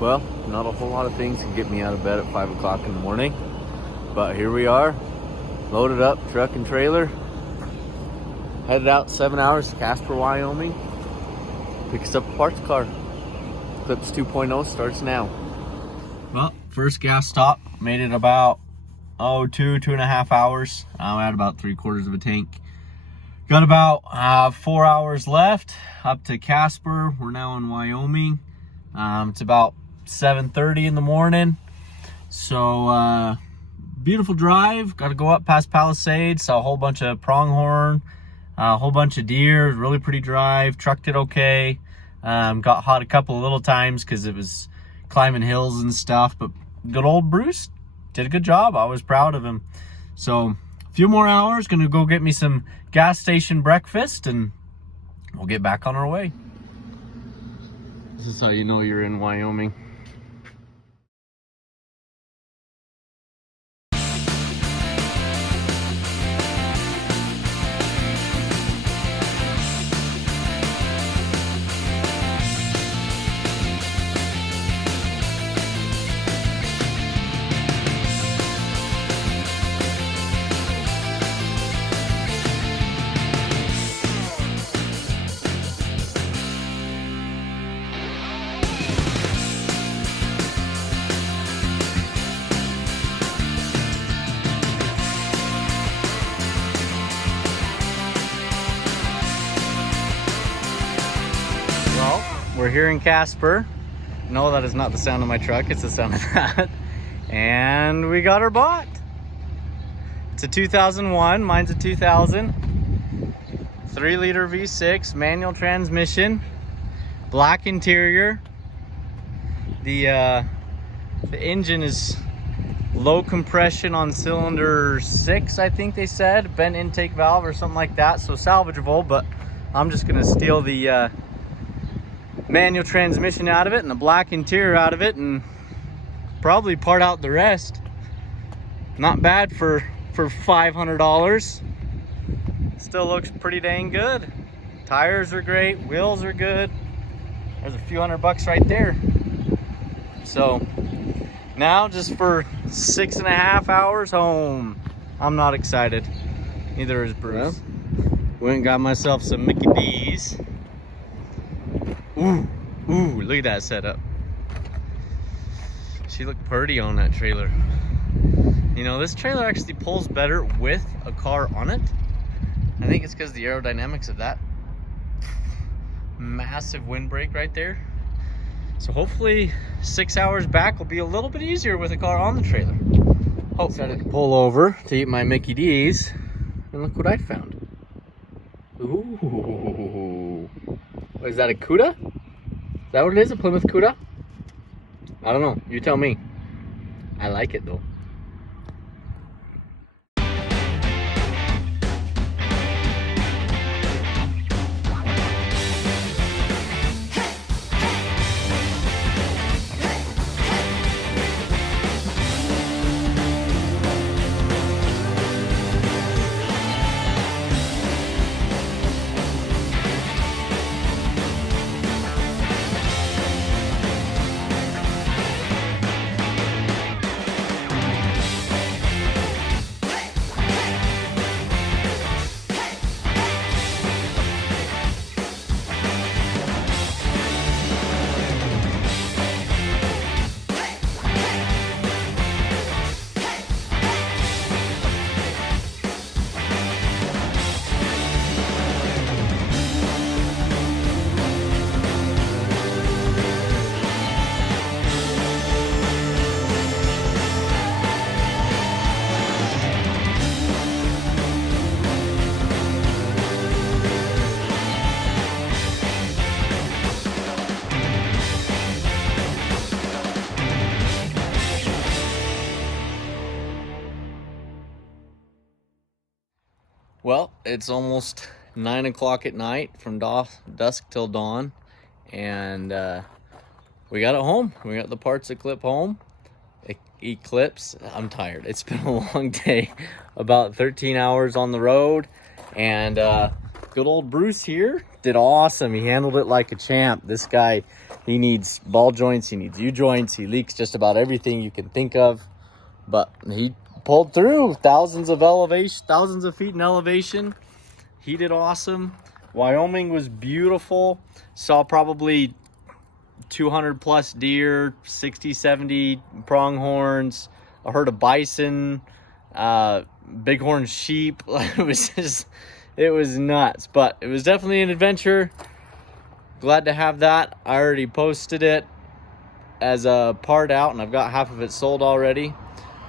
Well, not a whole lot of things can get me out of bed at 5 o'clock in the morning, but here we are, loaded up, truck and trailer, headed out 7 hours to Casper, Wyoming, pick us up a parts car. Eclipse 2.0 starts now. Well, first gas stop, made it about, 2.5 hours. I had about 3/4 of a tank. Got about 4 hours left up to Casper. We're now in Wyoming. It's about 7:30 in the morning. So beautiful drive. Got to go up past Palisades. Saw a whole bunch of pronghorn, a whole bunch of deer. Really pretty drive. Trucked it okay. Got hot a couple of little times because it was climbing hills and stuff. But good old Bruce did a good job. I was proud of him. So a few more hours. Gonna go get me some gas station breakfast and we'll get back on our way. This is how you know you're in Wyoming. We're here in Casper. No, that is not the sound of my truck, it's the sound of that. And we got her bought. It's a 2001, mine's a 2000. 3-liter V6, manual transmission, black interior. The engine is low compression on cylinder 6, I think they said. Bent intake valve or something like that, so salvageable, but I'm just gonna steal the manual transmission out of it and the black interior out of it and probably part out the rest. Not bad for $500. Still looks pretty dang good. Tires are great, wheels are good. There's a few $100 right there. So now just for 6.5 hours home. I'm not excited. Neither is Bruce. Well, went and got myself some Mickey D's. Ooh, look at that setup. She looked pretty on that trailer. You know, this trailer actually pulls better with a car on it. I think it's because the aerodynamics of that massive windbreak right there. So hopefully 6 hours back will be a little bit easier with a car on the trailer. Hopefully I can pull over to eat my Mickey D's. And look what I found. Ooh. What, is that a Cuda? Is that what it is, a Plymouth Cuda? I don't know, you tell me. I like it though. Well, it's almost 9 o'clock at night, from dusk till dawn, and we got it home. We got the parts Eclipse home. Eclipse. I'm tired. It's been a long day. About 13 hours on the road, and good old Bruce here did awesome. He handled it like a champ. This guy, he needs ball joints, he needs U-joints, he leaks just about everything you can think of, but he pulled through. Thousands of feet in elevation. He did awesome. Wyoming was beautiful. Saw probably 200 plus deer, 60, 70 pronghorns. I heard a bison, bighorn sheep. It was nuts, but it was definitely an adventure. Glad to have that. I already posted it as a part out, and I've got half of it sold already.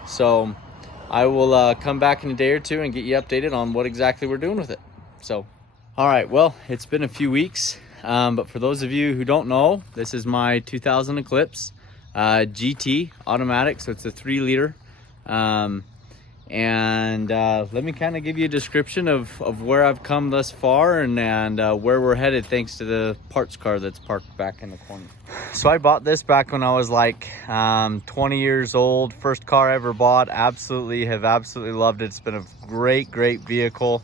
So I will come back in a day or two and get you updated on what exactly we're doing with it. So, all right, well, it's been a few weeks, but for those of you who don't know, this is my 2000 Eclipse GT automatic, so it's a 3-liter. Let me kind of give you a description of where I've come thus far and where we're headed, thanks to the parts car that's parked back in the corner. So I bought this back when I was like 20 years old. First car I ever bought. Absolutely loved it. It's been a great vehicle.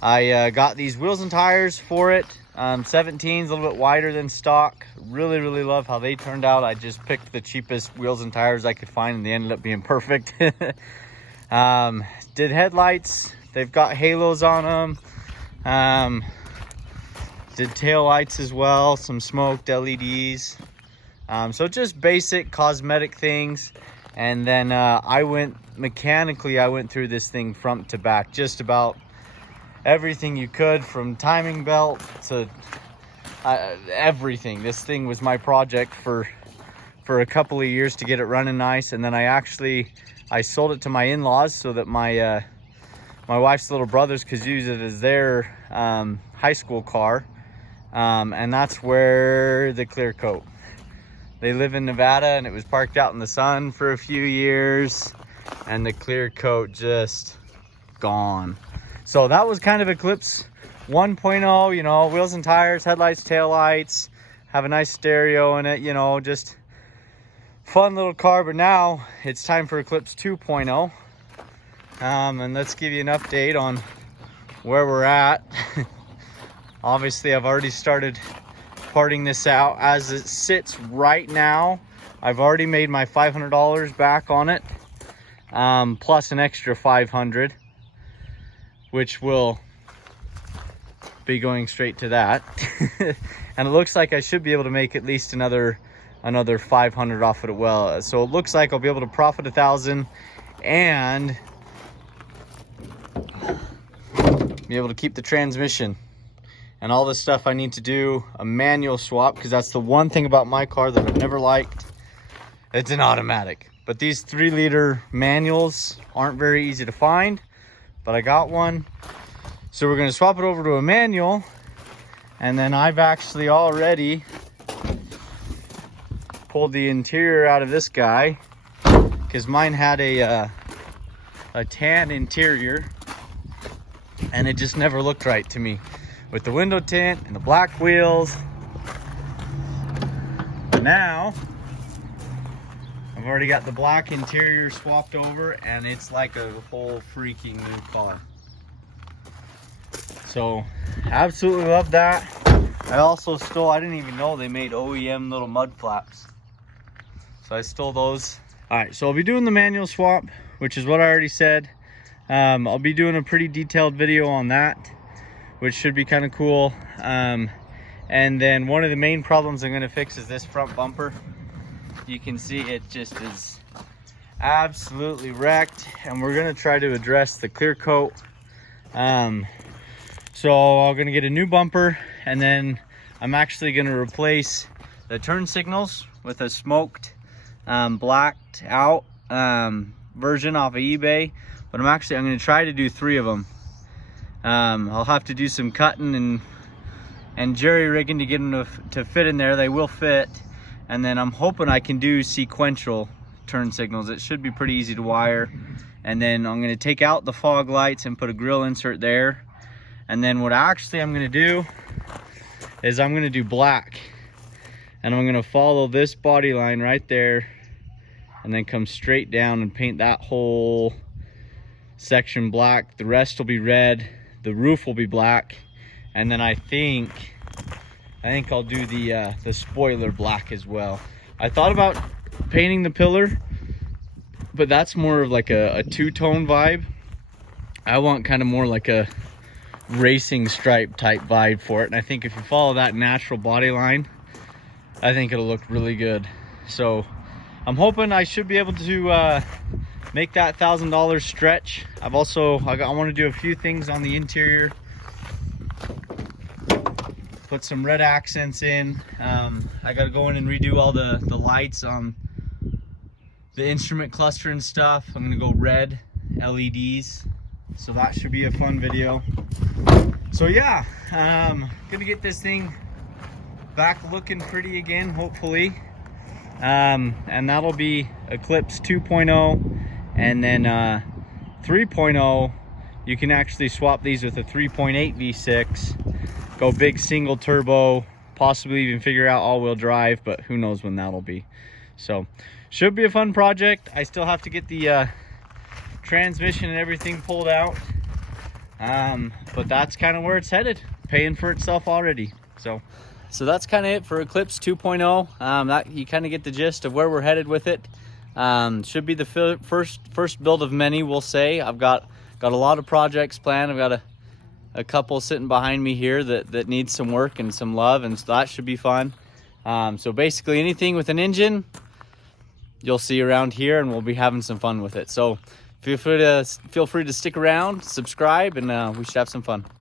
I got these wheels and tires for it. 17s, a little bit wider than stock. Really love how they turned out. I just picked the cheapest wheels and tires I could find, and they ended up being perfect. Did headlights. They've got halos on them. Did tail lights as well. Some smoked LEDs. So just basic cosmetic things. And then I went through this thing front to back, just about everything you could, from timing belt to everything. This thing was my project for a couple of years to get it running nice, and then I sold it to my in-laws so that my wife's little brothers could use it as their high school car, and that's where the clear coat. They live in Nevada, and it was parked out in the sun for a few years, and the clear coat just gone. So that was kind of Eclipse 1.0, you know, wheels and tires, headlights, taillights, have a nice stereo in it, you know, just fun little car. But now it's time for Eclipse 2.0. And let's give you an update on where we're at. Obviously, I've already started parting this out. As it sits right now, I've already made my $500 back on it, plus an extra $500. Which will be going straight to that. And it looks like I should be able to make at least another $500 off it as well. So it looks like I'll be able to profit $1,000 and be able to keep the transmission and all the stuff I need to do. A manual swap, because that's the one thing about my car that I've never liked. It's an automatic, but these 3-liter manuals aren't very easy to find. But I got one, so we're going to swap it over to a manual. And then I've actually already pulled the interior out of this guy, because mine had a tan interior, and it just never looked right to me with the window tint and the black wheels. But now I've already got the black interior swapped over, and it's like a whole freaking new car. So absolutely love that. I didn't even know they made OEM little mud flaps, so I stole those. All right, so I'll be doing the manual swap, which is what I already said. I'll be doing a pretty detailed video on that, which should be kind of cool. And then one of the main problems I'm going to fix is this front bumper. You can see it just is absolutely wrecked, and we're going to try to address the clear coat. So I'm going to get a new bumper, and then I'm actually going to replace the turn signals with a smoked blacked out version off of eBay. But I'm going to try to do 3 of them. I'll have to do some cutting and jerry rigging to get them to fit in there. They will fit. And then I'm hoping I can do sequential turn signals. It should be pretty easy to wire. And then I'm going to take out the fog lights and put a grill insert there. And then what actually I'm going to do is I'm going to do black. And I'm going to follow this body line right there, and then come straight down and paint that whole section black. The rest will be red. The roof will be black. And then I think I'll do the spoiler black as well. I thought about painting the pillar, but that's more of like a two-tone vibe. I want kind of more like a racing stripe type vibe for it. And I think if you follow that natural body line, I think it'll look really good. So I'm hoping I should be able to make that $1,000 stretch. I want to do a few things on the interior. Put some red accents in. I gotta go in and redo all the lights on the instrument cluster and stuff. I'm gonna go red LEDs. So that should be a fun video. So yeah, gonna get this thing back looking pretty again, hopefully. And that'll be Eclipse 2.0, and then 3.0. You can actually swap these with a 3.8 V6. Go big single turbo, possibly even figure out all-wheel drive, but who knows when that'll be. So should be a fun project. I still have to get the transmission and everything pulled out, but that's kind of where it's headed, paying for itself already. So that's kind of it for Eclipse 2.0. That you kind of get the gist of where we're headed with it. Should be the first build of many, we'll say. I've got a lot of projects planned. I've got a couple sitting behind me here that needs some work and some love, and so that should be fun. So basically anything with an engine you'll see around here, and we'll be having some fun with it. So feel free to stick around, subscribe, and we should have some fun.